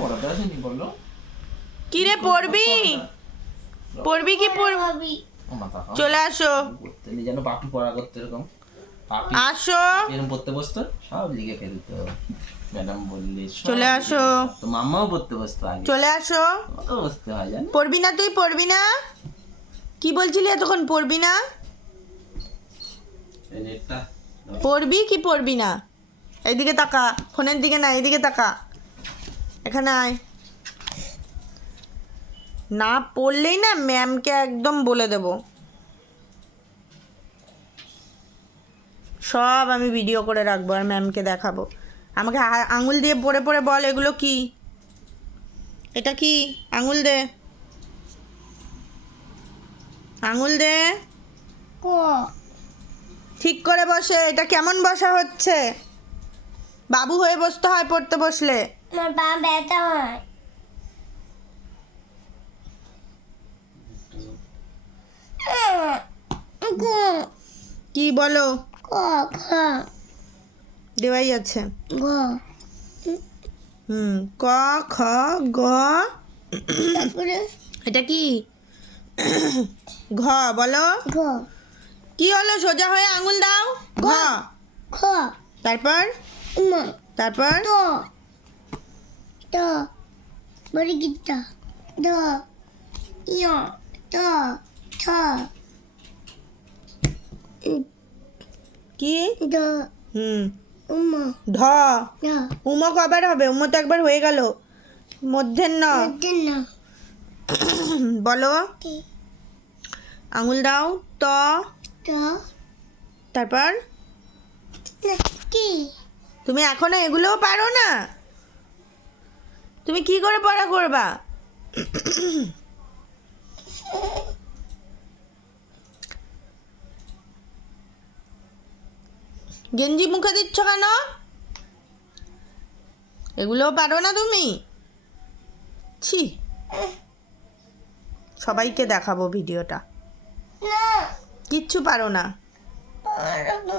পড়াতে আসেনি বলো? কি রে পড়বি? পড়বি কি পড়বি? চলে আসো। পড়তে নেই যেন পাপি পড়া করতে এরকম। পাপি আসো। এরকম পড়তে বসতো, সব লিখে ফেলতো। ম্যাডাম বললে চলে আসো। তো মাম্মাও পড়তে বসতো আগে। চলে আসো। কত বসতে হয় জানো? পড়বি না তুই? পড়বি না? কি বলছিলি এতক্ষণ? পড়বি না? এই নেটটা পড়বি কি পড়বি না? এইদিকে তাকা, ফোনের দিকে না, এইদিকে তাকা। এখানে আয়। না পড়লেই না ম্যামকে একদম বলে দেব। সব আমি ভিডিও করে রাখবো আর ম্যামকে দেখাবো। আমাকে আঙুল দিয়ে পড়ে পড়ে বল এগুলো কি। এটা কি? আঙুল দে, আঙুল দে। ঠিক করে বসে। এটা কেমন বসা হচ্ছে? বাবু হয়ে বসতে হয় পড়তে বসলে। আমার পা ব্যথা হয়। কি বলো? ক খ দেওয়াই আছে। গ ক খ গ। তারপরে এটা কি? ঘ বলো। ঘ কি হলো? সোজা হয়ে আঙুল দাও। ঘ। খ তারপর? উম তারপর? ত ত বড় গিটা দ ইয় ত ছ কি? দ উম ঢ। ন উম কবার হবে? উম তো একবার হয়ে গেল। মধ্যাহ্ন। ন বলো। কি আঙুল দাও। ত। ত তারপর? কি তুমি এখনো এগুলোও পারো না? তুমি কি করে পড়া করবা? গেঞ্জি মুখে দিচ্ছ কেন? এগুলোও পারো না তুমি? ছি, সবাইকে দেখাবো ভিডিওটা। না কিচ্ছু পারো না। পারবো